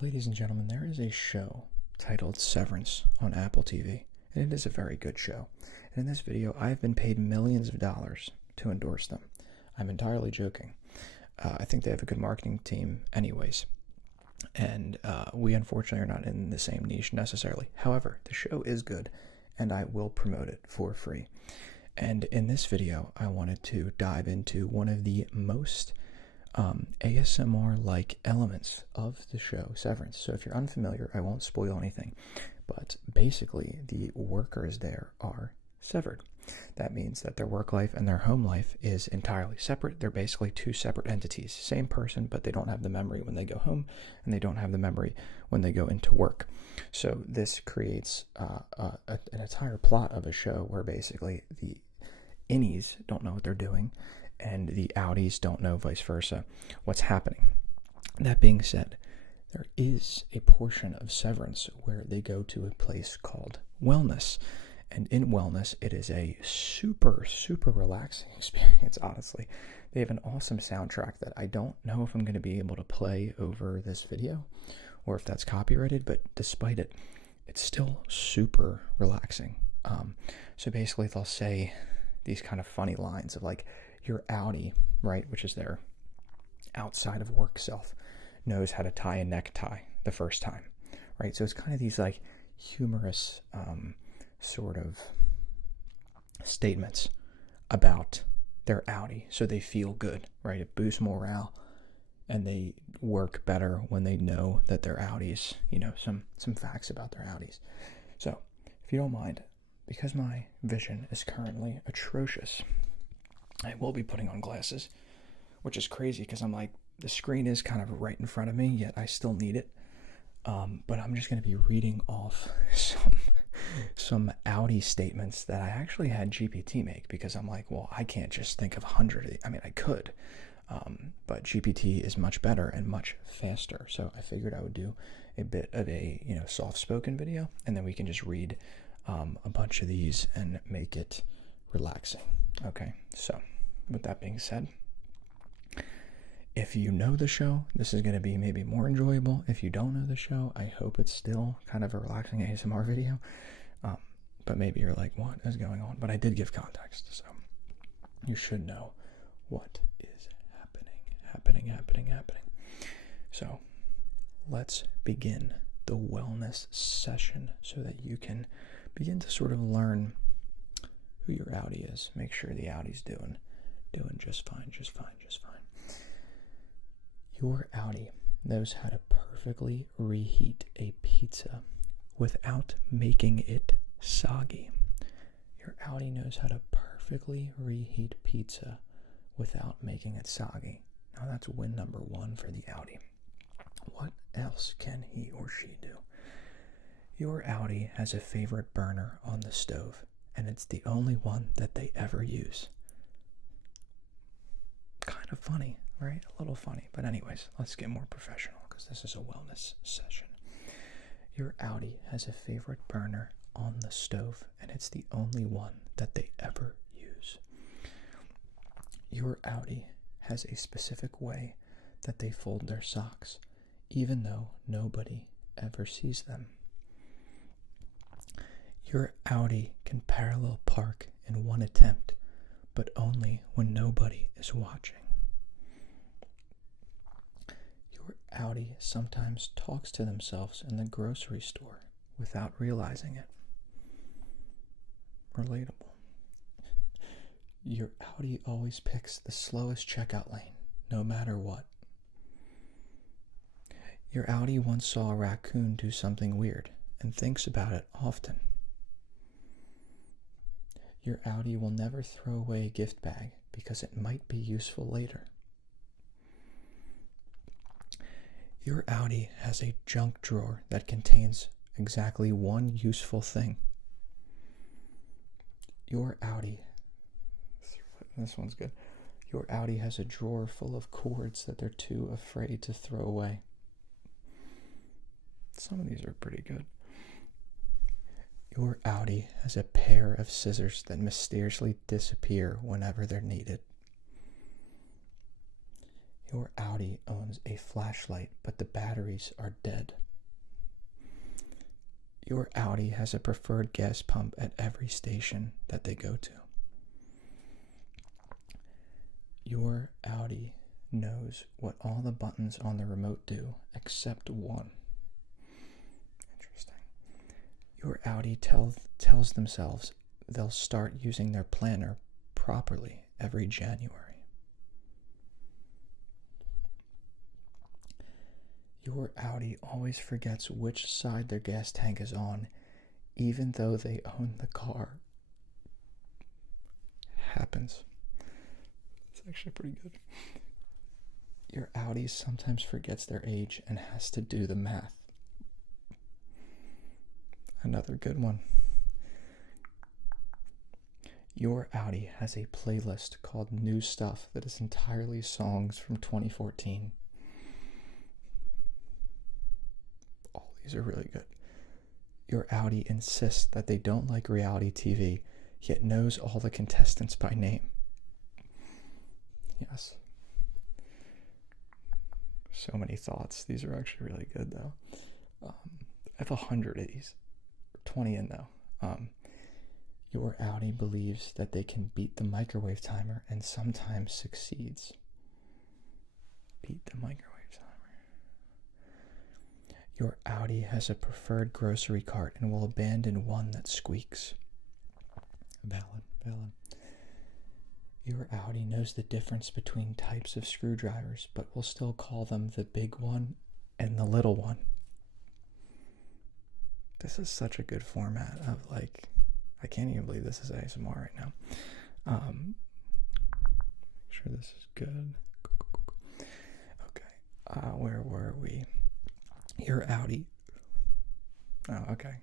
Ladies and gentlemen, there is a show titled Severance on Apple TV, and it is a very good show. And in this video, I've been paid millions of dollars to endorse them. I'm entirely joking. I think they have a good marketing team anyways, and we unfortunately are not in the same niche necessarily. However, the show is good, and I will promote it for free. And in this video, I wanted to dive into one of the most ASMR-like elements of the show Severance. So if you're unfamiliar, I won't spoil anything, but basically the workers there are severed. That means that their work life and their home life is entirely separate. They're basically two separate entities, same person, but they don't have the memory when they go home, and they don't have the memory when they go into work. So this creates an entire plot of a show where basically the innies don't know what they're doing, and the Audis don't know vice versa what's happening. That being said, there is a portion of Severance where they go to a place called Wellness. And in Wellness, it is a super, super relaxing experience, honestly. They have an awesome soundtrack that I don't know if I'm going to be able to play over this video or if that's copyrighted, but despite it, it's still super relaxing. So basically, they'll say these kind of funny lines of like, your Audi, right, which is their outside of work self, knows how to tie a necktie the first time, right? So it's kind of these like humorous sort of statements about their Audi, so they feel good, right? It boosts morale, and they work better when they know that their Audis, some facts about their Audis. So if you don't mind, because my vision is currently atrocious, I will be putting on glasses, which is crazy because I'm like, the screen is kind of right in front of me, yet I still need it. But I'm just going to be reading off some Audi statements that I actually had GPT make, because I'm like, well, I can't just think of 100. I mean, I could, but GPT is much better and much faster. So I figured I would do a bit of a soft-spoken video, and then we can just read a bunch of these and make it relaxing. Okay, so with that being said, if you know the show, this is going to be maybe more enjoyable. If you don't know the show, I hope it's still kind of a relaxing ASMR video. But maybe you're like, what is going on? But I did give context, so you should know what is happening. So let's begin the wellness session so that you can begin to sort of learn who your Audi is. Make sure the Audi's doing just fine. Your Audi knows how to perfectly reheat a pizza without making it soggy. Your Audi knows how to perfectly reheat pizza without making it soggy. Now that's win number one for the Audi. What else can he or she do? Your Audi has a favorite burner on the stove, and it's the only one that they ever use. Kind of funny, right? A little funny. But anyways, let's get more professional because this is a wellness session. Your Audi has a favorite burner on the stove, and it's the only one that they ever use. Your Audi has a specific way that they fold their socks, even though nobody ever sees them. Your Audi can parallel park in one attempt, but only when nobody is watching. Your Audi sometimes talks to themselves in the grocery store without realizing it. Relatable. Your Audi always picks the slowest checkout lane, no matter what. Your Audi once saw a raccoon do something weird and thinks about it often. Your Audi will never throw away a gift bag because it might be useful later. Your Audi has a junk drawer that contains exactly one useful thing. Your Audi, this one's good. Your Audi has a drawer full of cords that they're too afraid to throw away. Some of these are pretty good. Your Audi has a pair of scissors that mysteriously disappear whenever they're needed. Your Audi owns a flashlight, but the batteries are dead. Your Audi has a preferred gas pump at every station that they go to. Your Audi knows what all the buttons on the remote do except one. Interesting. Your Audi tells themselves they'll start using their planner properly every January. Your Audi always forgets which side their gas tank is on, even though they own the car. Happens. It's actually pretty good. Your Audi sometimes forgets their age and has to do the math. Another good one. Your Audi has a playlist called New Stuff that is entirely songs from 2014. All these are really good. Your Audi insists that they don't like reality TV, yet knows all the contestants by name. Yes. So many thoughts. These are actually really good, though. I have 100 of these. 20 in, though. Your Audi believes that they can beat the microwave timer and sometimes succeeds. Beat the microwave timer. Your Audi has a preferred grocery cart and will abandon one that squeaks. Valid. Your Audi knows the difference between types of screwdrivers, but will still call them the big one and the little one. This is such a good format of, like, I can't even believe this is ASMR right now. Make sure this is good. Okay. Where were we? Your Audi. Oh, okay.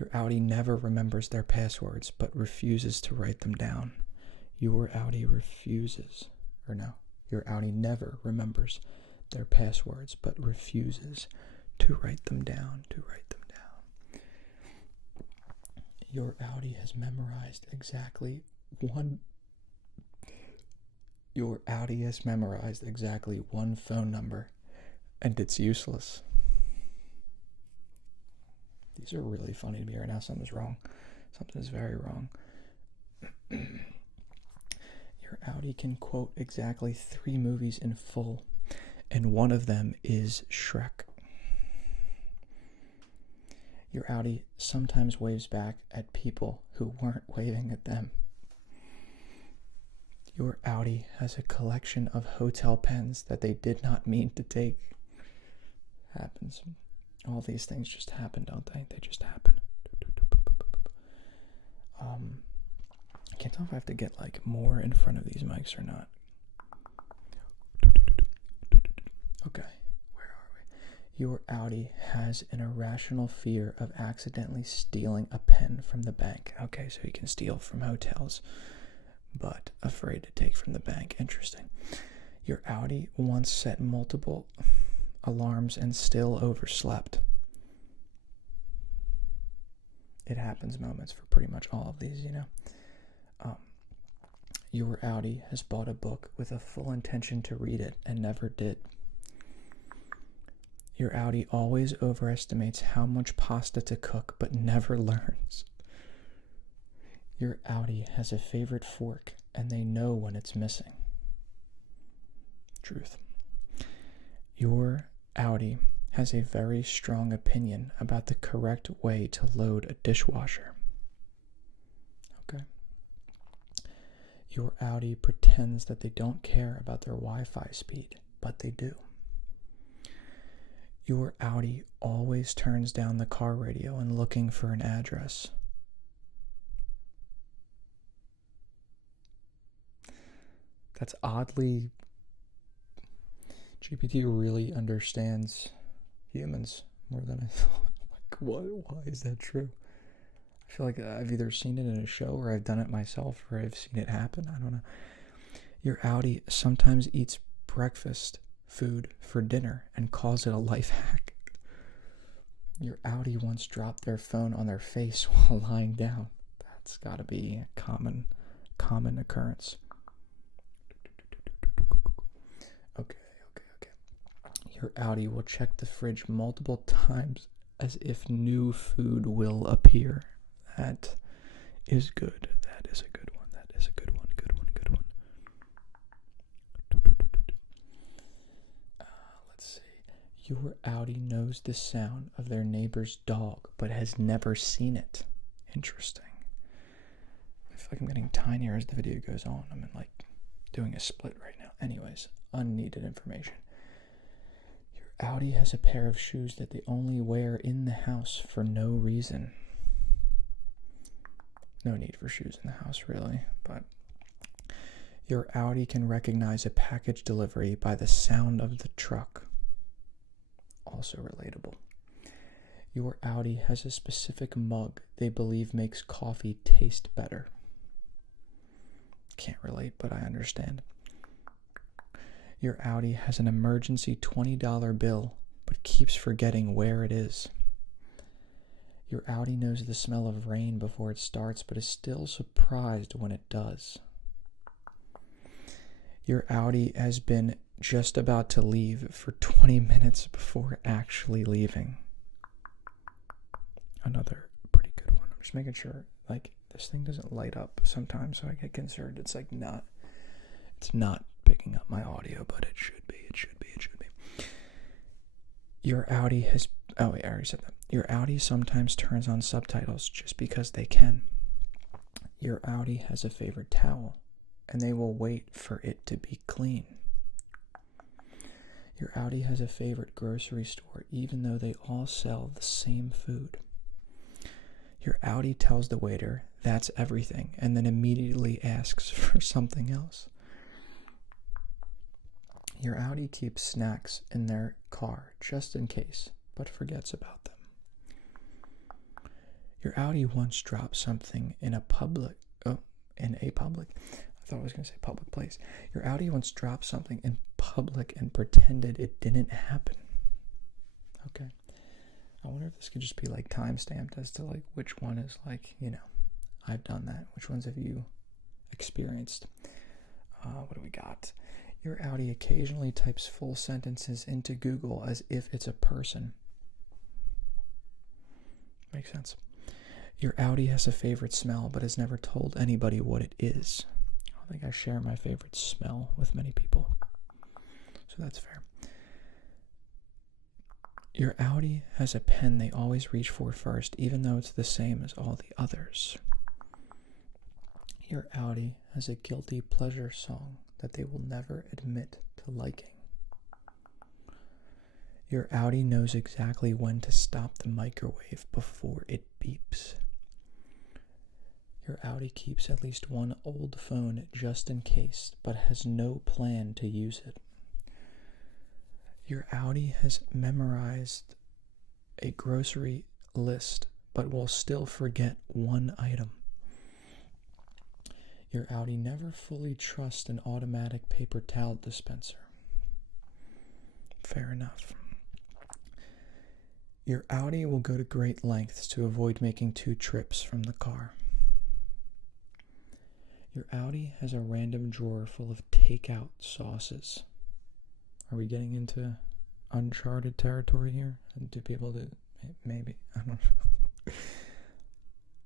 Your Audi never remembers their passwords, but refuses to write them down. Your Audi Your Audi never remembers their passwords, but refuses to write them down. Your Audi has memorized exactly one phone number, and it's useless. These are really funny to me right now. Something's wrong. Something is very wrong. Your Audi can quote exactly 3 movies in full, and one of them is Shrek. Your Audi sometimes waves back at people who weren't waving at them. Your Audi has a collection of hotel pens that they did not mean to take. Happens. All these things just happen, don't they? They just happen. I can't tell if I have to get, like, more in front of these mics or not. Okay. Your Audi has an irrational fear of accidentally stealing a pen from the bank. Okay, so you can steal from hotels, but afraid to take from the bank. Interesting. Your Audi once set multiple alarms and still overslept. It happens moments for pretty much all of these, you know. Your Audi has bought a book with a full intention to read it and never did. Your Audi always overestimates how much pasta to cook, but never learns. Your Audi has a favorite fork, and they know when it's missing. Truth. Your Audi has a very strong opinion about the correct way to load a dishwasher. Okay. Your Audi pretends that they don't care about their Wi-Fi speed, but they do. Your Audi always turns down the car radio when looking for an address. That's oddly... GPT really understands humans more than I thought. Like, what? Why is that true? I feel like I've either seen it in a show or I've done it myself or I've seen it happen. I don't know. Your Audi sometimes eats breakfast food for dinner and calls it a life hack. Your Audi once dropped their phone on their face while lying down. That's got to be a common occurrence. Your Audi will check the fridge multiple times as if new food will appear. That is good. That is a good one. That is a good one. Good one. Good one. Let's see. Your Audi knows the sound of their neighbor's dog, but has never seen it. Interesting. I feel like I'm getting tinier as the video goes on. I'm doing a split right now. Anyways, unneeded information. Your Audi has a pair of shoes that they only wear in the house for no reason. No need for shoes in the house, really, but your Audi can recognize a package delivery by the sound of the truck. Also relatable. Your Audi has a specific mug they believe makes coffee taste better. Can't relate, but I understand. Your Audi has an emergency $20 bill, but keeps forgetting where it is. Your Audi knows the smell of rain before it starts, but is still surprised when it does. Your Audi has been just about to leave for 20 minutes before actually leaving. Another pretty good one. I'm just making sure, this thing doesn't light up sometimes, so I get concerned. It's not picking up my audio, but it should be. Your Audi has... Oh, wait, I already said that. Your Audi sometimes turns on subtitles just because they can. Your Audi has a favorite towel, and they will wait for it to be clean. Your Audi has a favorite grocery store, even though they all sell the same food. Your Audi tells the waiter, "That's everything," and then immediately asks for something else. Your Audi keeps snacks in their car just in case, but forgets about them. Your Audi once dropped something in a public. I thought I was going to say public place. Your Audi once dropped something in public and pretended it didn't happen. Okay. I wonder if this could just be time-stamped as to which one is I've done that. Which ones have you experienced? What do we got? Your Audi occasionally types full sentences into Google as if it's a person. Makes sense. Your Audi has a favorite smell, but has never told anybody what it is. I don't think I share my favorite smell with many people, so that's fair. Your Audi has a pen they always reach for first, even though it's the same as all the others. Your Audi has a guilty pleasure song that they will never admit to liking. Your Audi knows exactly when to stop the microwave before it beeps. Your Audi keeps at least one old phone just in case, but has no plan to use it. Your Audi has memorized a grocery list, but will still forget one item. Your Audi never fully trusts an automatic paper towel dispenser. Fair enough. Your Audi will go to great lengths to avoid making 2 trips from the car. Your Audi has a random drawer full of takeout sauces. Are we getting into uncharted territory here? Do people do... Maybe. I don't know.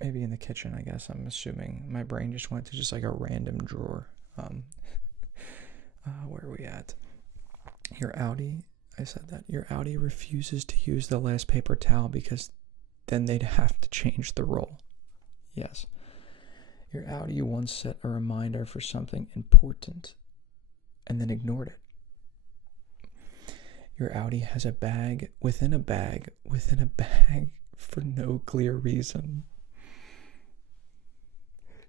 Maybe in the kitchen, I guess. I'm assuming. My brain just went to just a random drawer. Where are we at? Your Audi... I said that. Your Audi refuses to use the last paper towel because then they'd have to change the roll. Yes. Your Audi once set a reminder for something important and then ignored it. Your Audi has a bag within a bag within a bag for no clear reason.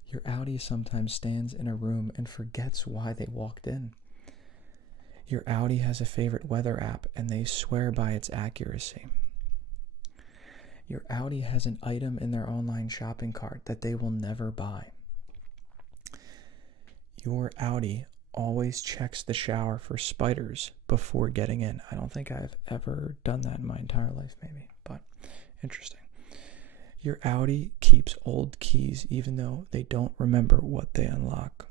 Your Audi sometimes stands in a room and forgets why they walked in. Your Audi has a favorite weather app and they swear by its accuracy. Your Audi has an item in their online shopping cart that they will never buy. Your Audi always checks the shower for spiders before getting in. I don't think I've ever done that in my entire life, maybe, but interesting. Your Audi keeps old keys even though they don't remember what they unlock.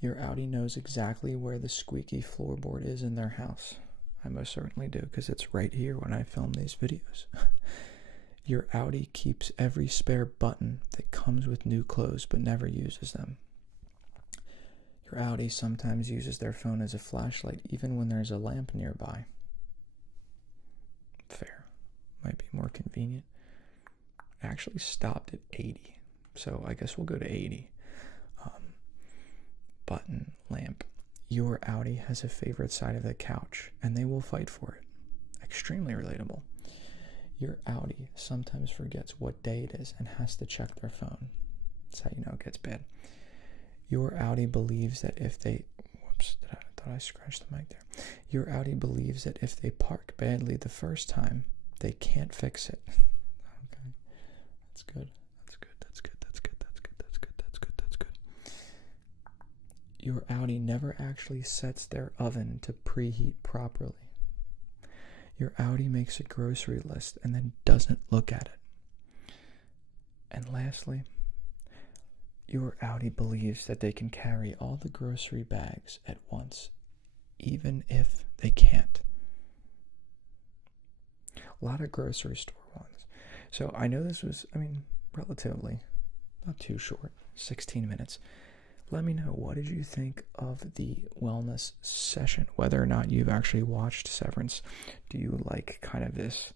Your Audi knows exactly where the squeaky floorboard is in their house. I most certainly do, because it's right here when I film these videos. Your Audi keeps every spare button that comes with new clothes but never uses them. Your Audi sometimes uses their phone as a flashlight even when there's a lamp nearby. Fair. Might be more convenient. I actually stopped at 80, so I guess we'll go to 80. Button, lamp. Your Audi has a favorite side of the couch, and they will fight for it. Extremely relatable. Your Audi sometimes forgets what day it is and has to check their phone. That's how you know it gets bad. Your Audi believes that if they... Whoops, I thought I scratched the mic there. Your Audi believes that if they park badly the first time, they can't fix it. Okay, that's good. Your Audi never actually sets their oven to preheat properly. Your Audi makes a grocery list and then doesn't look at it. And lastly, your Audi believes that they can carry all the grocery bags at once, even if they can't. A lot of grocery store ones. So I know this was, relatively not too short, 16 minutes. Let me know, what did you think of the wellness session? Whether or not you've actually watched Severance. Do you like kind of this,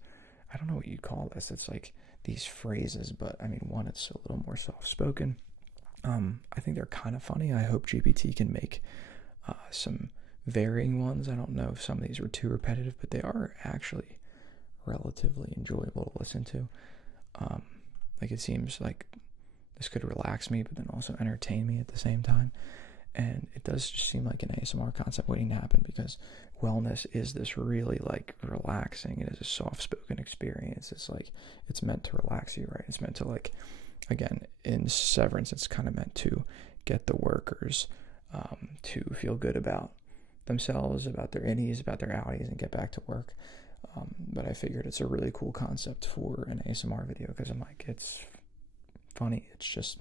I don't know what you'd call this. It's like these phrases, but one, it's a little more soft-spoken. I think they're kind of funny. I hope GPT can make some varying ones. I don't know if some of these were too repetitive, but they are actually relatively enjoyable to listen to. It seems like this could relax me, but then also entertain me at the same time. And it does just seem like an ASMR concept waiting to happen, because wellness is this really relaxing. It is a soft-spoken experience. It's meant to relax you, right? It's meant to again, in Severance, it's kind of meant to get the workers to feel good about themselves, about their innies, about their outies, and get back to work. But I figured it's a really cool concept for an ASMR video, because I'm like, it's funny. It's just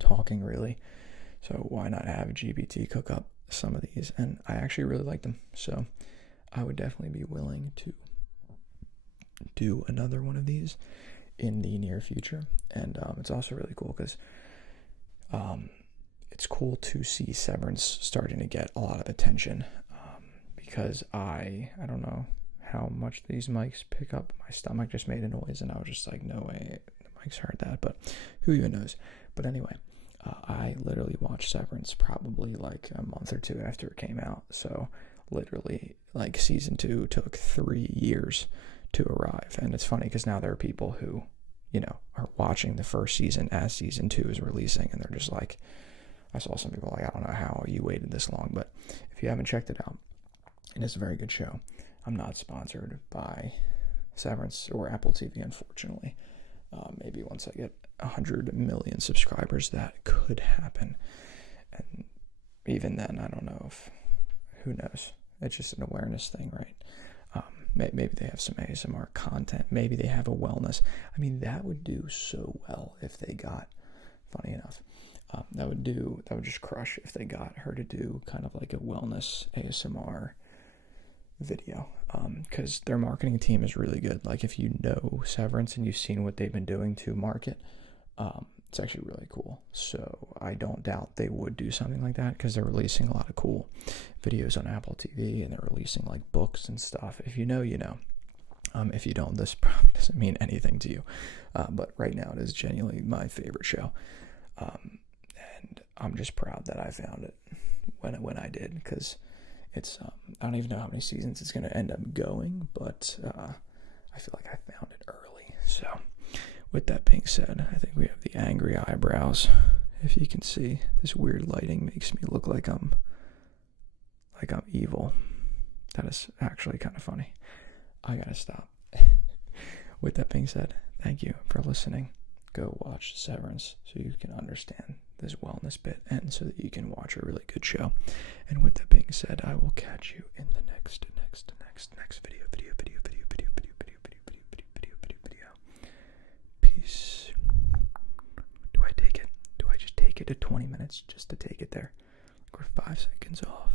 talking, really. So why not have GPT cook up some of these? And I actually really like them. So I would definitely be willing to do another one of these in the near future. And it's also really cool because it's cool to see Severance starting to get a lot of attention, because I don't know how much these mics pick up. My stomach just made a noise and I was just like, no way the mics heard that, but who even knows. But anyway, I literally watched Severance probably a month or two after it came out. So literally season 2 took 3 years to arrive. And it's funny because now there are people who are watching the first season as season 2 is releasing, and they're just like, I saw some people I don't know how you waited this long. But if you haven't checked it out, it is a very good show. I'm not sponsored by Severance or Apple TV, unfortunately. Maybe once I get 100 million subscribers, that could happen. And even then, I don't know who knows? It's just an awareness thing, right? Maybe they have some ASMR content. Maybe they have a wellness. That would do so well if they got, funny enough, that would just crush if they got her to do kind of like a wellness ASMR video, because their marketing team is really good. If you know Severance and you've seen what they've been doing to market, it's actually really cool. So I don't doubt they would do something like that, because they're releasing a lot of cool videos on Apple TV, and they're releasing books and stuff. If you know, you know. If you don't, this probably doesn't mean anything to you, but right now it is genuinely my favorite show, and I'm just proud that I found it when I did, because it's I don't even know how many seasons it's going to end up going, but I feel like I found it early. So with that being said, I think we have the angry eyebrows. If you can see, this weird lighting makes me look like I'm evil. That is actually kind of funny. I gotta stop. With that being said, thank you for listening. Go watch Severance so you can understand this wellness bit, and so that you can watch a really good show. And with that being said, I will catch you in the next video. Peace. Do I take it? Do I just take it to 20 minutes just to take it there? 5 seconds off.